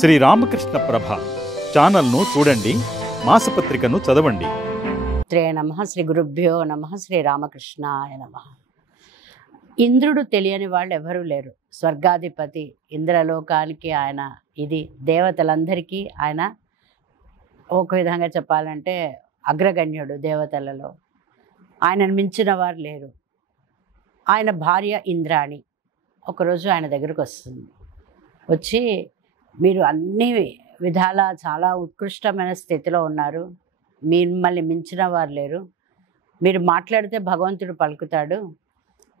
శ్రీ రామకృష్ణ ప్రభ ఛానల్ను చూడండి, మాసపత్రికను చదవండి. నమః శ్రీ గురుభ్యో నమః శ్రీ రామకృష్ణాయ నమః. ఇంద్రుడు తెలియని వాళ్ళు ఎవరూ లేరు. స్వర్గాధిపతి, ఇంద్రలోకానికి ఆయన, ఇది దేవతలందరికీ ఆయన ఒక విధంగా చెప్పాలంటే అగ్రగణ్యుడు. దేవతలలో ఆయనను మించిన వారు లేరు. ఆయన భార్య ఇంద్రాణి ఒకరోజు ఆయన దగ్గరకు వస్తుంది. వచ్చి, మీరు అన్ని విధాల చాలా ఉత్కృష్టమైన స్థితిలో ఉన్నారు, మిమ్మల్ని మించిన వారు లేరు, మీరు మాట్లాడితే భగవంతుడు పలుకుతాడు,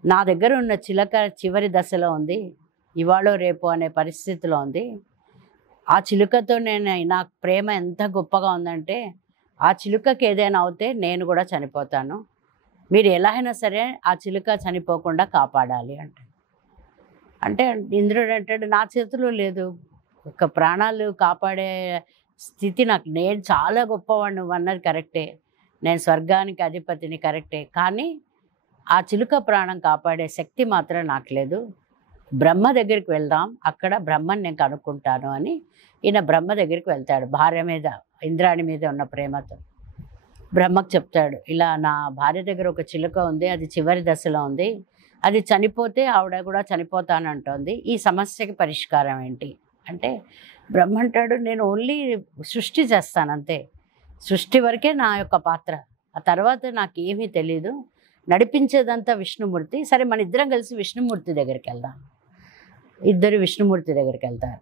నా దగ్గర ఉన్న చిలక చివరి దశలో ఉంది, ఇవాళ రేపు అనే పరిస్థితిలో ఉంది, ఆ చిలుకతో నాకు ప్రేమ ఎంత గొప్పగా ఉందంటే ఆ చిలుకకి ఏదైనా అవుతే నేను కూడా చనిపోతాను, మీరు ఎలా అయినా సరే ఆ చిలుక చనిపోకుండా కాపాడాలి అంటే ఇంద్రుడు అంటాడు, నా చేతిలో లేదు, ఒక ప్రాణాలు కాపాడే స్థితి నాకు, నేను చాలా గొప్పవాడిని, నువ్వు అన్నది కరెక్టే, నేను స్వర్గానికి అధిపతిని కరెక్టే, కానీ ఆ చిలుక ప్రాణం కాపాడే శక్తి మాత్రం నాకు లేదు, బ్రహ్మ దగ్గరికి వెళ్దాం, అక్కడ బ్రహ్మని నేను కనుక్కుంటాను అని ఈయన బ్రహ్మ దగ్గరికి వెళ్తాడు. భార్య మీద, ఇంద్రాణి మీద ఉన్న ప్రేమతో బ్రహ్మకు చెప్తాడు, ఇలా నా భార్య దగ్గర ఒక చిలుక ఉంది, అది చివరి దశలో ఉంది, అది చనిపోతే ఆవిడ కూడా చనిపోతానంటోంది, ఈ సమస్యకి పరిష్కారం ఏంటి అంటే బ్రహ్మ అంటాడు, నేను ఓన్లీ సృష్టి చేస్తాను అంతే, సృష్టి వరకే నా యొక్క పాత్ర, ఆ తర్వాత నాకు ఏమీ తెలీదు, నడిపించేదంతా విష్ణుమూర్తి, సరే మన ఇద్దరం కలిసి విష్ణుమూర్తి దగ్గరికి వెళ్దాం. ఇద్దరు విష్ణుమూర్తి దగ్గరికి వెళ్తారు.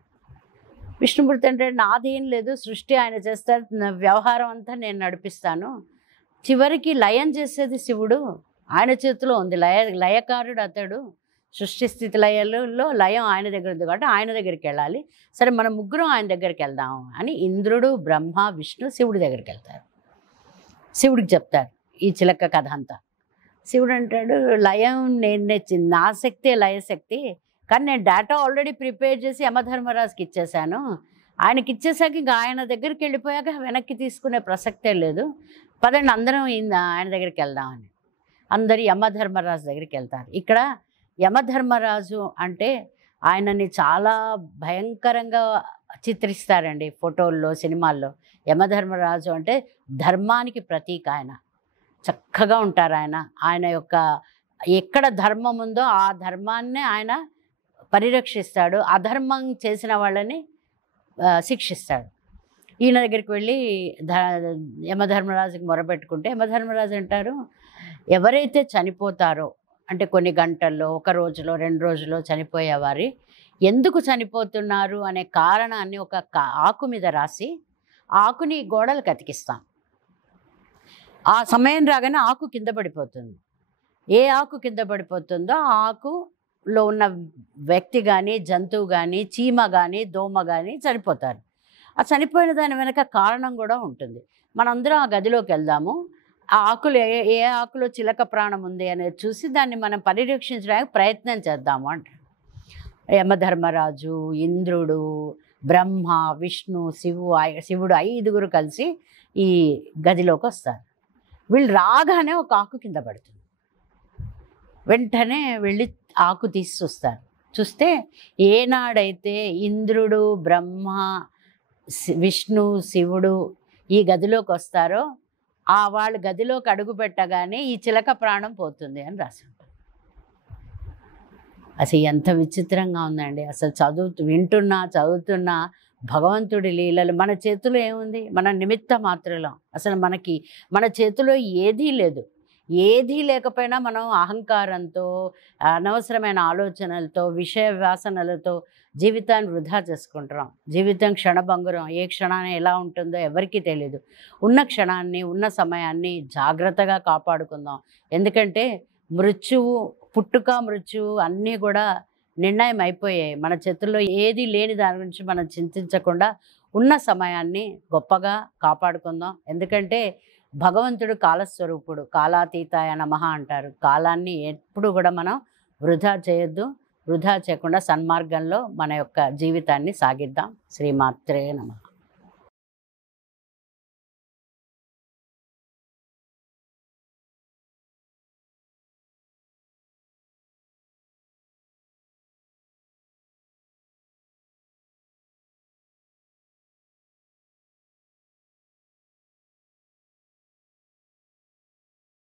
విష్ణుమూర్తి అంటే నాదేం లేదు, సృష్టి ఆయన చేస్తాడు, వ్యవహారం అంతా నేను నడిపిస్తాను, చివరికి లయం చేసేది శివుడు, ఆయన చేతిలో ఉంది, లయకారుడు అతడు, సృష్టి స్థితి లయలలో లయం ఆయన దగ్గర ఉంది కాబట్టి ఆయన దగ్గరికి వెళ్ళాలి, సరే మనం ముగ్గురం ఆయన దగ్గరికి వెళ్దాం అని ఇంద్రుడు, బ్రహ్మ, విష్ణు శివుడి దగ్గరికి వెళ్తారు. శివుడికి చెప్తారు ఈ చిలక కథ అంతా. శివుడు అంటాడు, లయం నేను నా శక్తే లయశక్తి, కానీ నేను డేటా ఆల్రెడీ ప్రిపేర్ చేసి యమధర్మరాజుకి ఇచ్చేసాను, ఆయనకి ఇచ్చేసాక ఇంకా ఆయన దగ్గరికి వెళ్ళిపోయాక వెనక్కి తీసుకునే ప్రసక్తే లేదు, పదండి అందరం ఆయన దగ్గరికి వెళ్దామని అందరు యమధర్మరాజు దగ్గరికి వెళ్తారు. ఇక్కడ యమధర్మరాజు అంటే ఆయనని చాలా భయంకరంగా చిత్రిస్తారండి ఫోటోల్లో, సినిమాల్లో. యమధర్మరాజు అంటే ధర్మానికి ప్రతీక, ఆయన చక్కగా ఉంటారు, ఆయన యొక్క ఎక్కడ ధర్మం ఉందో ఆ ధర్మాన్నే ఆయన పరిరక్షిస్తాడు, అధర్మం చేసిన వాళ్ళని శిక్షిస్తాడు. ఈయన దగ్గరికి వెళ్ళి యమధర్మరాజుకి మొరపెట్టుకుంటే యమధర్మరాజు అంటారు, ఎవరైతే చనిపోతారో అంటే కొన్ని గంటల్లో, ఒక రోజులో, 2 రోజుల్లో చనిపోయేవారి ఎందుకు చనిపోతున్నారు అనే కారణాన్ని ఒక ఆకు మీద రాసి ఆ ఆకుని గోడలకు అతికిస్తాం. ఆ సమయం రాగానే ఆకు కింద పడిపోతుంది. ఏ ఆకు కింద పడిపోతుందో ఆ ఆకులో ఉన్న వ్యక్తి కానీ, జంతువు కానీ, చీమ కానీ, దోమ కానీ చనిపోతారు. ఆ చనిపోయిన దాని వెనక కారణం కూడా ఉంటుంది. మనందరం ఆ గదిలోకి వెళ్దాము, ఆ ఆకులు ఏ ఆకులో చిలక ప్రాణం ఉంది అనేది చూసి దాన్ని మనం పరిరక్షించడానికి ప్రయత్నం చేద్దాము అంటారు. యమధర్మరాజు, ఇంద్రుడు, బ్రహ్మ, విష్ణు, శివుడు 5గురు కలిసి ఈ గదిలోకి వస్తారు. వీళ్ళు రాగానే ఒక ఆకు కింద పడుతుంది. వెంటనే వెళ్ళి ఆకు తీసి చూస్తారు. చూస్తే ఏనాడైతే ఇంద్రుడు, బ్రహ్మ, విష్ణు, శివుడు ఈ గదిలోకి వస్తారో వాళ్ళు గదిలోకి అడుగు పెట్టగానే ఈ చిలక ప్రాణం పోతుంది అని రాసి ఉంటుంది. అసలు ఎంత విచిత్రంగా ఉందండి. అసలు చదువుతున్నా భగవంతుడి లీలలు. మన చేతిలో ఏముంది? మన నిమిత్త మాత్రలం. అసలు మన చేతిలో ఏదీ లేదు. ఏదీ లేకపోయినా మనం అహంకారంతో, అనవసరమైన ఆలోచనలతో, విషయ వాసనలతో జీవితాన్ని వృధా చేసుకుంటున్నాం. జీవితం క్షణభంగురం, ఏ క్షణాన్ని ఎలా ఉంటుందో ఎవరికీ తెలియదు. ఉన్న క్షణాన్ని, ఉన్న సమయాన్ని జాగ్రత్తగా కాపాడుకుందాం. ఎందుకంటే పుట్టుక మృత్యువు అన్నీ కూడా నిర్ణయం అయిపోయాయి. మన చేతుల్లో ఏది లేని దాని గురించి మనం చింతించకుండా ఉన్న సమయాన్ని గొప్పగా కాపాడుకుందాం. ఎందుకంటే భగవంతుడు కాలస్వరూపుడు, కాలాతీతాయ నమః అంటారు. కాలాన్ని ఎప్పుడు కూడా మనం వృధా చేయొద్దు. వృధా చేయకుండా సన్మార్గంలో మన యొక్క జీవితాన్ని సాగిద్దాం. శ్రీమాత్రే నమః.